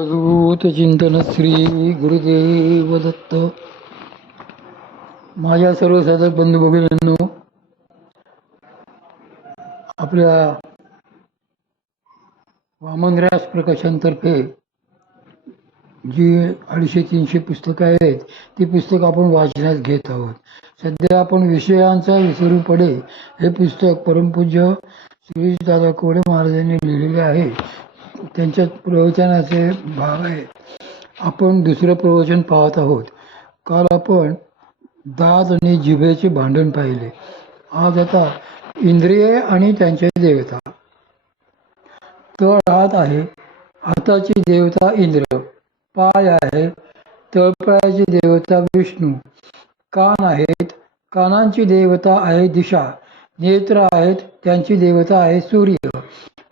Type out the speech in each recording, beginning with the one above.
अवधूत चिंतन श्री गुरुदेव दत्त. माझ्या सर्व साधक बंधू भगिनींनो, आपल्या वामनराज प्रकाशनतर्फे जी 250-300 पुस्तकं आहेत ती पुस्तक आपण वाचण्यास घेत आहोत. सध्या आपण विषयांचा विसरू पडे हे पुस्तक परमपूज्य श्री दादा कोडे महाराजांनी लिहिलेले आहे. त्यांच्या प्रवचनाचे भाग आहे. आपण दुसरं प्रवचन पाहत आहोत. काल आपण दात आणि जिभेचे भांडण पाहिले. आज आता इंद्रिये आणि त्यांचे देवता. तळ हात आहे, हाताची देवता इंद्र. पाय आहे, तळपायाची देवता विष्णू. कान आहेत, कानांची देवता आहे दिशा. नेत्र आहेत, त्यांची देवता आहे सूर्य.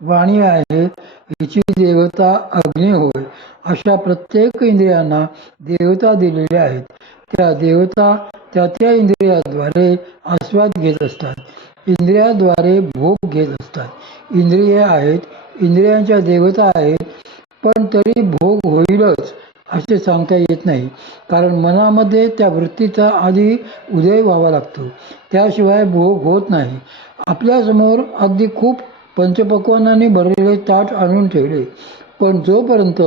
वाणी आहे, हिची देवता अग्नी होय. अशा प्रत्येक इंद्रियांना देवता दिलेल्या आहेत. त्या देवता त्या इंद्रियाद्वारे आस्वाद घेत असतात, इंद्रियाद्वारे भोग घेत असतात. इंद्रिये आहेत, इंद्रियांच्या देवता आहेत, पण तरी भोग होईलच असे सांगता येत नाही. कारण मनामध्ये त्या वृत्तीचा आधी उदय व्हावा लागतो, त्याशिवाय भोग होत नाही. आपल्यासमोर अगदी खूप पंचपक्वान्नांनी भरलेले ताट आणून ठेवले, पण जोपर्यंत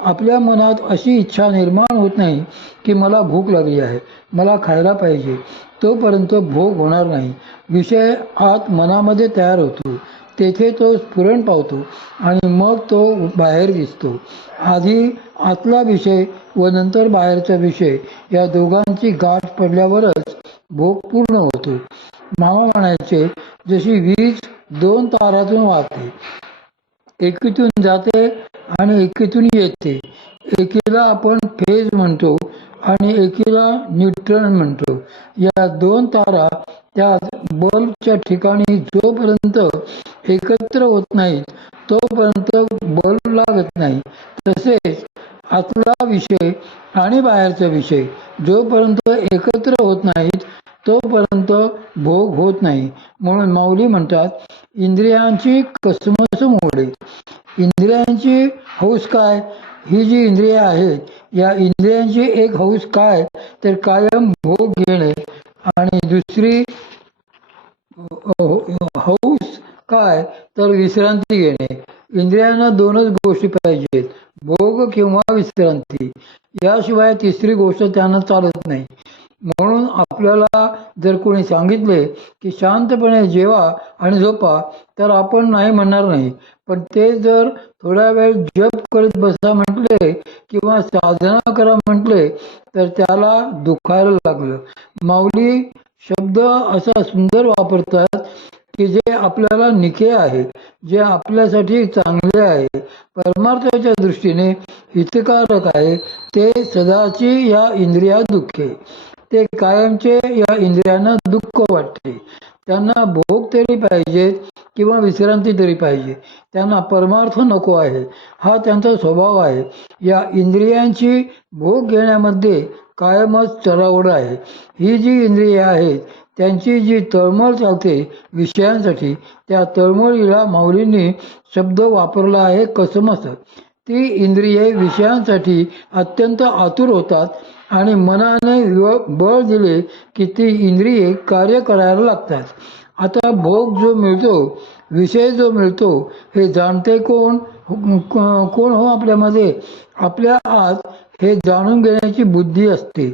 आपल्या मनात अशी इच्छा निर्माण होत नाही की मला भूक लागली आहे, मला खायला पाहिजे, तोपर्यंत भोग होणार नाही. विषय आत मनामध्ये तयार होतो, तेथे तो स्फुरण पावतो आणि मग तो बाहेर दिसतो. आधी आतला विषय व नंतर बाहेरचा विषय या दोघांची गाठ पडल्यावरच भोग पूर्ण होतो. मामा म्हणायचे, जशी वीज दोन तारातून वाहते, एकीतून जाते आणि एकीतून येते. एकीला आपण फेज म्हणतो आणि एकीला न्यूट्रॉन म्हणतो. या दोन तारा त्या बल्बच्या ठिकाणी जोपर्यंत एकत्र होत नाहीत तोपर्यंत बल्ब लागत नाही. तसेच आतला विषय आणि बाहेरचा विषय जोपर्यंत एकत्र होत नाहीत तोपर्यंत भोग होत नाही. म्हणून माऊली म्हणतात, इंद्रियांची कसमस मोडे. इंद्रियांची हौस काय? ही जी इंद्रिय आहेत, या इंद्रियांची एक हौस काय तर कायम भोग घेणे, आणि दुसरी हौस काय तर विश्रांती घेणे. इंद्रियांना दोनच गोष्टी पाहिजेत, भोग किंवा विश्रांती. याशिवाय तिसरी गोष्ट त्यांना चालत नाही. म्हणून आपल्याला जर कोणी सांगितले की शांतपणे जेवा आणि झोपा तर आपण नाही म्हणणार नाही. पण ते जर थोडा वेळ जप करत बसा म्हटले किंवा साधना करा म्हटले तर त्याला दुखायला लागलं. माऊली शब्द असा सुंदर वापरतात की जे आपल्याला निके आहे, जे आपल्यासाठी चांगले आहे, परमार्थाच्या दृष्टीने हितकारक आहे, ते सदाची या इंद्रिया दुःखे. ते कायमचे या इंद्रियांना दुःख वाटते. त्यांना भोग तरी पाहिजेत किंवा विश्रांती तरी पाहिजे, त्यांना परमार्थ नको आहे. हा त्यांचा स्वभाव आहे. या इंद्रियांची भोग घेण्यामध्ये कायमच चढाओढ आहे. ही जी इंद्रिये आहेत त्यांची जी तळमळ चालते विषयांसाठी, त्या तळमळीला माऊलींनी शब्द वापरला आहे कसमस. ती इंद्रिये विषयांसाठी अत्यंत आतुर होतात आणि मनाने बळ दिले की ती इंद्रिये कार्य करायला लागतात. आता भोग जो मिळतो, विषय जो मिळतो, हे जाणते कोण हो आपल्यामध्ये? आपल्या आत हे जाणून घेण्याची बुद्धी असते.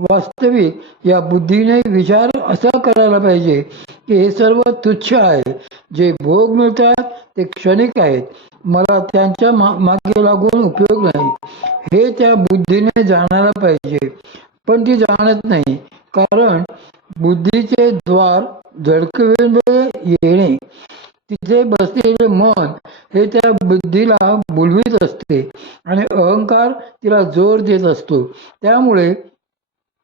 वास्तविक या बुद्धीने विचार असा करायला पाहिजे की हे सर्व तुच्छ आहे. जे भोग मिळतात ते क्षणिक आहेत, मला त्यांच्या मागे लागून उपयोग नाही, हे त्या बुद्धीने जाणायला पाहिजे. पण ती जाणत नाही, कारण बुद्धीचे द्वार झडकविले येणे, तिथे बसलेले मन हे त्या बुद्धीला बुलवीत असते आणि अहंकार तिला जोर देत असतो. त्यामुळे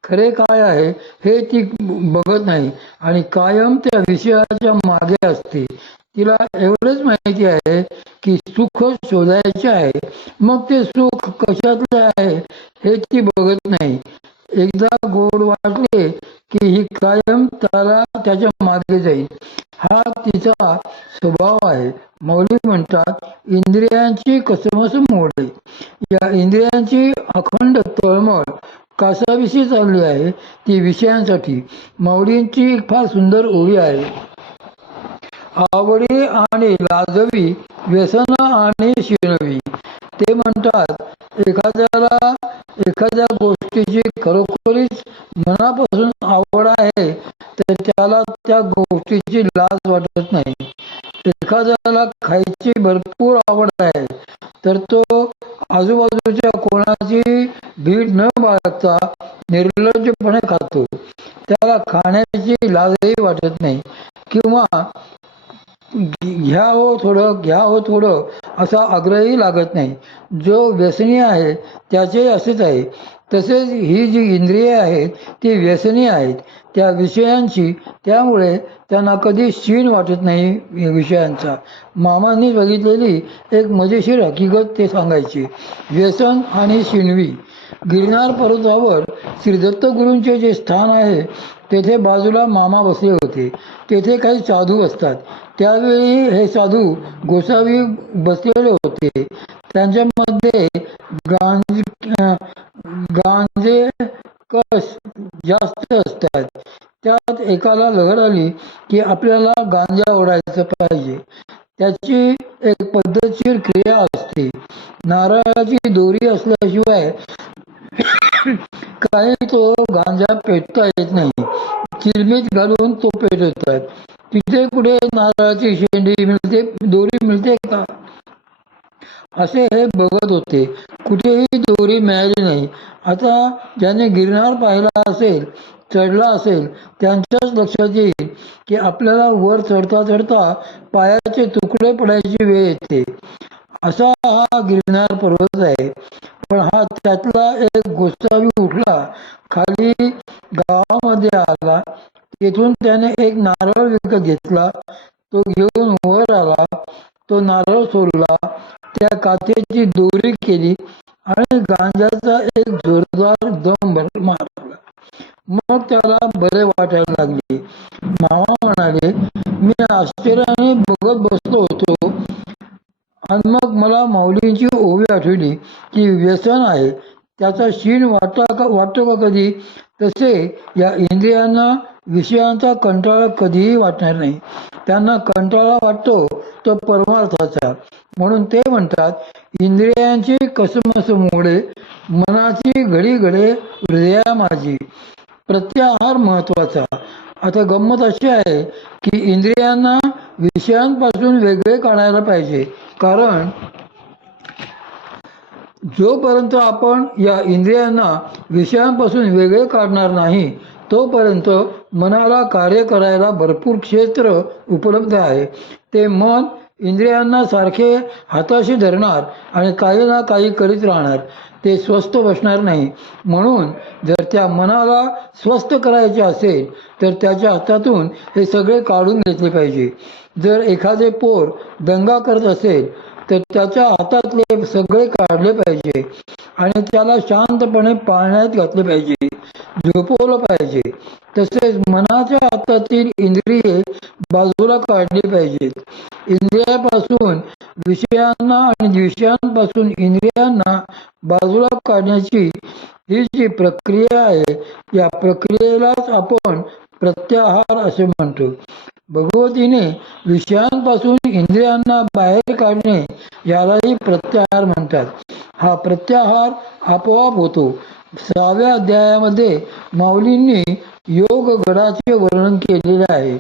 खरे काय आहे हे ती बघत नाही आणि कायम त्या विषयाच्या मागे असते. तिला एवढंच माहिती आहे की सुख शोधायचे आहे, मग ते सुख कशातले आहे हे ती बघत नाही. एकदा गोड वाटले की ही कायम त्याला त्याच्या मागे जाईल. हा तिचा स्वभाव आहे. माऊली म्हणतात, इंद्रियांची कसमस मोडे. या इंद्रियांची अखंड तळमळ कासाविषयी चालली आहे, ती विषयांसाठी. माऊलींची एक फार सुंदर ओळी आहे. आवडी आणि लाजवी, व्यसन आणि शिणवी. ते म्हणतात, एखाद्या गोष्टीची खरोखरीच मनापासून आवड आहे तर त्याला त्या गोष्टीची लाज वाटत नाही. एखाद्याला खायची भरपूर आवड आहे तर तो आजूबाजूच्या कोणाची भीड न बाळगता निर्लज्जपणे खातो. त्याला खाण्याची लाजही वाटत नाही. किंवा घ्या हो थोडं असा आग्रहही लागत नाही. जो व्यसनी आहे त्याचे असेच आहे. तसेच ही जी इंद्रिये आहेत ती व्यसनी आहेत त्या विषयांची. त्यामुळे त्यांना कधी शीण वाटत नाही विषयांचा. मामांनी बघितलेली एक मजेशीर हकीकत ते सांगायची. व्यसन आणि शिणवी. गिरनार पर्वतावर श्री दत्तगुरूंचे जे स्थान आहे तेथे बाजूला मामा बसले होते. तेथे काही साधू असतात. त्यावेळी हे साधू गोसावी बसलेले होते. त्यांच्यामध्ये गांजे कस जास्त असतात. त्यात एकाला लहर आली की आपल्याला गांजा ओढायचा पाहिजे. त्याची एक पद्धतशीर क्रिया असते. नारळाची दोरी असल्याशिवाय काही तो गांजा पेटता येत नाही. चिलमीत घालून तो पेटवतात. तिथे कुठे नारळाची शेंडी मिळते, दोरी मिळते का, असे हे बघत होते. कुठेही दोरी मिळाली नाही. आता ज्याने गिरनार पाहिला असेल, चढला असेल, त्यांच्याच लक्षात येईल की आपल्याला वर चढता चढता पायाचे तुकडे पडायची वेळ येते. असा हा गिरनार पर्वत आहे. पण हा त्यातला एक गोसावी उठला, खाली गावामध्ये आला. तेथून त्याने एक नारळ विकत घेतला. तो घेऊन वर आला. तो नारळ सोडला. त्या काथेची दोरी केली आणि गांजाचा एक जोरदार दम मारला. मग त्याला बरे वाटायला लागले. मामा म्हणाले, मी आश्चर्याने बघत बसलो होतो आणि मग मला माऊलींची ओवी आठवली की व्यसन आहे त्याचा शीण वाटतो का कधी. तसे या इंद्रियांना विषयांचा कंटाळा कधीही वाटणार नाही. त्यांना कंटाळा वाटतो तो परमार्थाचा. म्हणून ते म्हणतात, इंद्रियांची कसमस मोडे, मनाची घडी घडे हृदया माझी. प्रत्याहार महत्वाचा. आता गंमत अशी आहे की इंद्रियांना विषयांपासून वेगळे काढायला पाहिजे. कारण जोपर्यंत आपण या इंद्रियांना विषयांपासून वेगळे काढणार नाही तोपर्यंत मनाला कार्य करायला भरपूर क्षेत्र उपलब्ध आहे. ते मन इंद्रियांना सारखे हाताशी धरणार आणि काही ना काही करीत राहणार. ते स्वस्थ बसणार नाही. म्हणून जर त्या मनाला स्वस्थ करायचे असेल तर त्याच्या हातातून हे सगळे काढून घेतले पाहिजे. जर एखादे पोर दंगा करत असेल तर त्याच्या हातातले सगळे काढले पाहिजे आणि त्याला शांतपणे पाळण्यात घातले पाहिजे, झोपवलं पाहिजे. तसेच मनाच्या हातातील इंद्रिये बाजूला काढली पाहिजेत. इंद्रियापासून विषयांना आणि विषयांपासून इंद्रियांना बाजूला काढण्याची ही जी प्रक्रिया आहे या प्रक्रियेलाच आपण प्रत्याहार असे म्हणतो. भगवतीने विषयांपासून इंद्रियांना बाहेर काढणे यालाही प्रत्याहार म्हणतात. हा प्रत्याहार आपोआप होतो. 6व्या अध्यायामध्ये माऊलींनी योग गडाचे वर्णन केलेले आहे.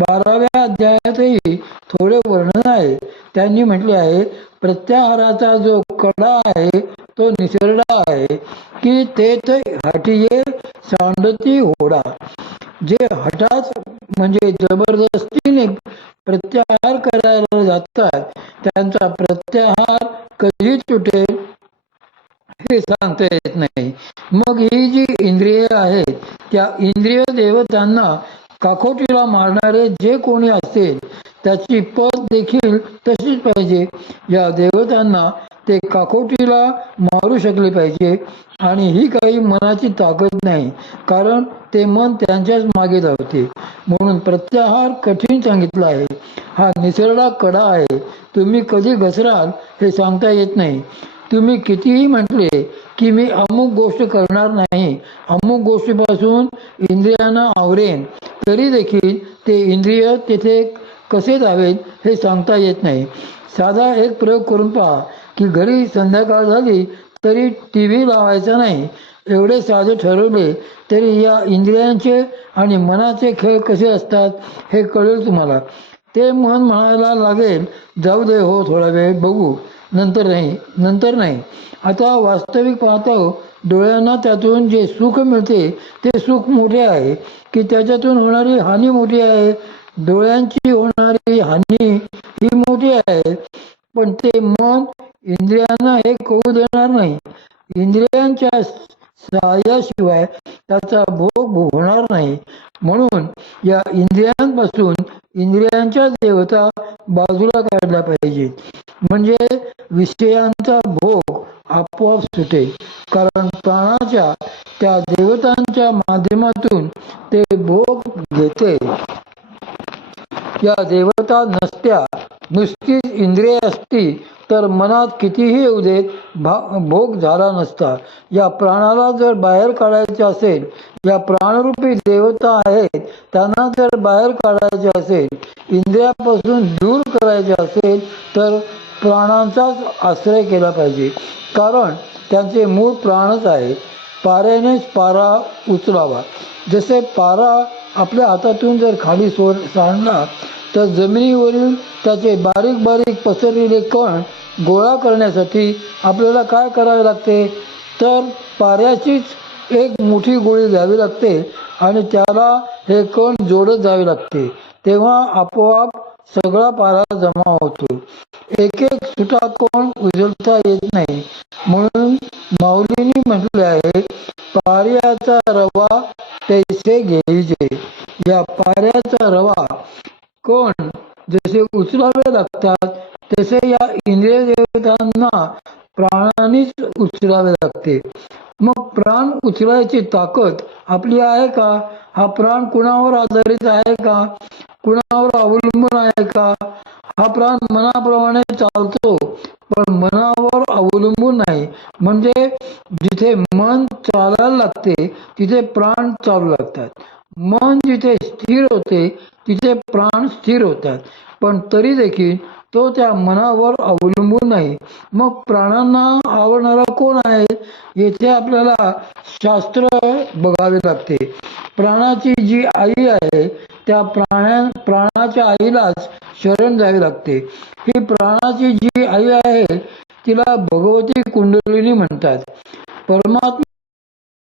12व्या अध्यायातही थोडे वर्णन आहे. त्यांनी म्हटले आहे, प्रत्याहाराचा जो कडा आहे तो निसरडा आहे की तेथ हटिये सांडती होडा. जे हठात म्हणजे जबरदस्तीने प्रत्याहार करायला जातात त्यांचा प्रत्याहार कधी तुटेल हे सांगता येत नाही. मग ही जी इंद्रिये आहेत त्या इंद्रिय देवतांना काखोटीला मारणारे जे कोणी असेल त्याची पद देखील तशीच पाहिजे. या देवतांना ते काकोटीला मारू शकले पाहिजे. आणि ही काही मनाची ताकद नाही, कारण ते मन त्यांच्याच मागे धावते. म्हणून प्रत्याहार कठीण सांगितला आहे. हा निसरडा कडा आहे. तुम्ही कधी घसराल हे सांगता येत नाही. तुम्ही कितीही म्हटले की मी अमुक गोष्ट करणार नाही, अमुक गोष्टीपासून इंद्रियांना आवरेन, तरी देखील ते इंद्रिय तेथे कसे जावेत हे सांगता येत नाही. साधा एक प्रयोग करून पहा की घरी संध्याकाळ झाली तरी टी व्ही लावायचा नाही. एवढे साधे ठरवले तरी या इंद्रियांचे आणि मनाचे खेळ कसे असतात हे कळेल तुम्हाला. ते मन म्हणायला लागेल, जाऊ दे हो, थोडा वेळ बघू, नंतर नाही. आता वास्तविक पाहतो डोळ्यांना त्यातून जे सुख मिळते ते सुख मोठे आहे की त्याच्यातून होणारी हानी मोठी आहे? डोळ्यांची होणारी हानी ही मोठी आहे, पण ते मन इंद्रियांना हे कळू देणार नाही. इंद्रियांच्या सहाय्याशिवाय त्याचा भोग होणार नाही. म्हणून या इंद्रियांपासून इंद्रियांच्या देवता बाजूला काढल्या पाहिजेत. म्हणजे विषयांचा भोग आपोआप सुटेल, कारण प्राणाच्या त्या देवतांच्या माध्यमातून ते भोग घेते. या देवता नसत्या, नुसतीच इंद्रिय असती तर मनात कितीही येऊ देत भोग झाला नसता. या प्राणाला जर बाहेर काढायचे असेल, या प्राणरूपी देवता आहेत त्यांना जर बाहेर काढायचे असेल, इंद्रियापासून दूर करायचे असेल, तर प्राणांचाच आश्रय केला पाहिजे, कारण त्यांचे मूळ प्राणच आहे. पाऱ्यानेच पारा उचलावा. जसे पारा आपल्या हातातून जर खाली सांडला तर जमिनीवरील त्याचे बारीक बारीक पसरलेले कण गोळा करण्यासाठी आपल्याला काय करावे लागते, तर पाऱ्याचीच एक मोठी गोळी घ्यावी लागते आणि त्याला हे कण जोडत जावे लागते. तेव्हा आपोआप सगळा पारा जमा होतो. एक एक सुटा कोण उचलता येत नाही. म्हणून माऊलींनी म्हटले आहे, पाऱ्याचा रवा तैसे घ्यायचे. या पाऱ्याचा रवा कण जसे उचलावे लागतात तसे या इंद्रिय देवतांना प्राणानेच उचलावे लागते. मग प्राण उचलायची ताकद आपली आहे का? हा प्राण कुणावर आधारित आहे का? कुणावर अवलंबून आहे का? हा प्राण मनाप्रमाणे चालतो, पण मनावर अवलंबून नाही. म्हणजे जिथे मन चालायला लागते तिथे प्राण चालू लागतात. मन जिथे स्थिर होते तिथे प्राण स्थिर होतात, पण तरी देखील तो त्या मनावर अवलंबून नाही. मग प्राणांना आवडणारा कोण आहे? येथे आपल्याला शास्त्र बघावे लागते. प्राणाची जी आई आहे त्या प्राणाच्या आईलाच शरण जावे लागते. ही प्राणाची जी आई आहे तिला भगवती कुंडलिनी म्हणतात. परमात्मा